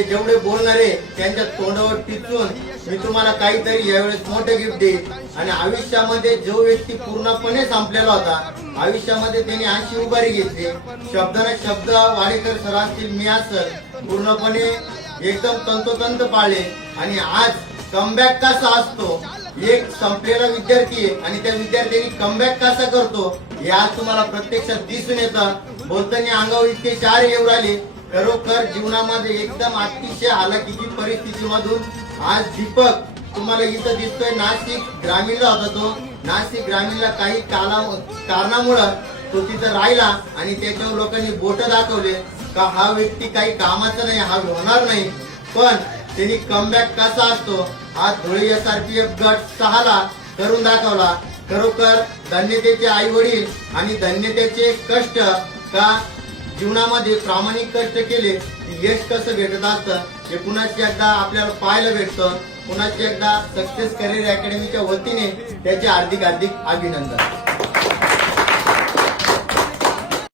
जेवढे बोलणारे त्यांच्या तोंडावर टिचून मी तुम्हाला काहीतरी यावेळेस मोठं गिफ्ट देईल। आणि आयुष्यामध्ये जो व्यक्ती पूर्णपणे संपलेला होता, आयुष्यामध्ये त्याने अशी उभारी घेतली, शब्दाने शब्द वाडेकर सर असतील, मी असं पूर्णपणे एकदम तंतोतंत पाळले। आणि आज कमबॅक कसा असतो, एक संपलेला विद्यार्थी आहे आणि त्या विद्यार्थ्यांनी कमबॅक कसा करतो हे आज तुम्हाला प्रत्यक्षात दिसून येतं। बोलताना अंगावर इतके चार येऊ राहिले, खरोखर जीवनामध्ये एकदम अतिशय हालाकीची परिस्थितीमधून आज दीपक तुम्हाला इथं दिसतोय। नाशिक ग्रामीणला होता तो, नाशिक ग्रामीणला काही कारणामुळे तो तिथं राहिला आणि त्याच्यावर लोकांनी बोट दाखवले का हा व्यक्ती काही कामाचा नाही, हा होणार नाही। पण त्यांनी कमबॅक कसा असतो हा धुळे SRPF गट 6 ला करून दाखवला। खरोखर धन्यतेचे आई वडील आणि धन्यतेचे कष्ट का जीवनामध्ये प्रामाणिक कष्ट केले यश कसं भेटत असतं हे पुन्हा एकदा आपल्याला पाहायला भेटतं। पुन्हा एकदा सक्सेस करिअर अकॅडमीच्या वतीने त्याचे हार्दिक अभिनंदन।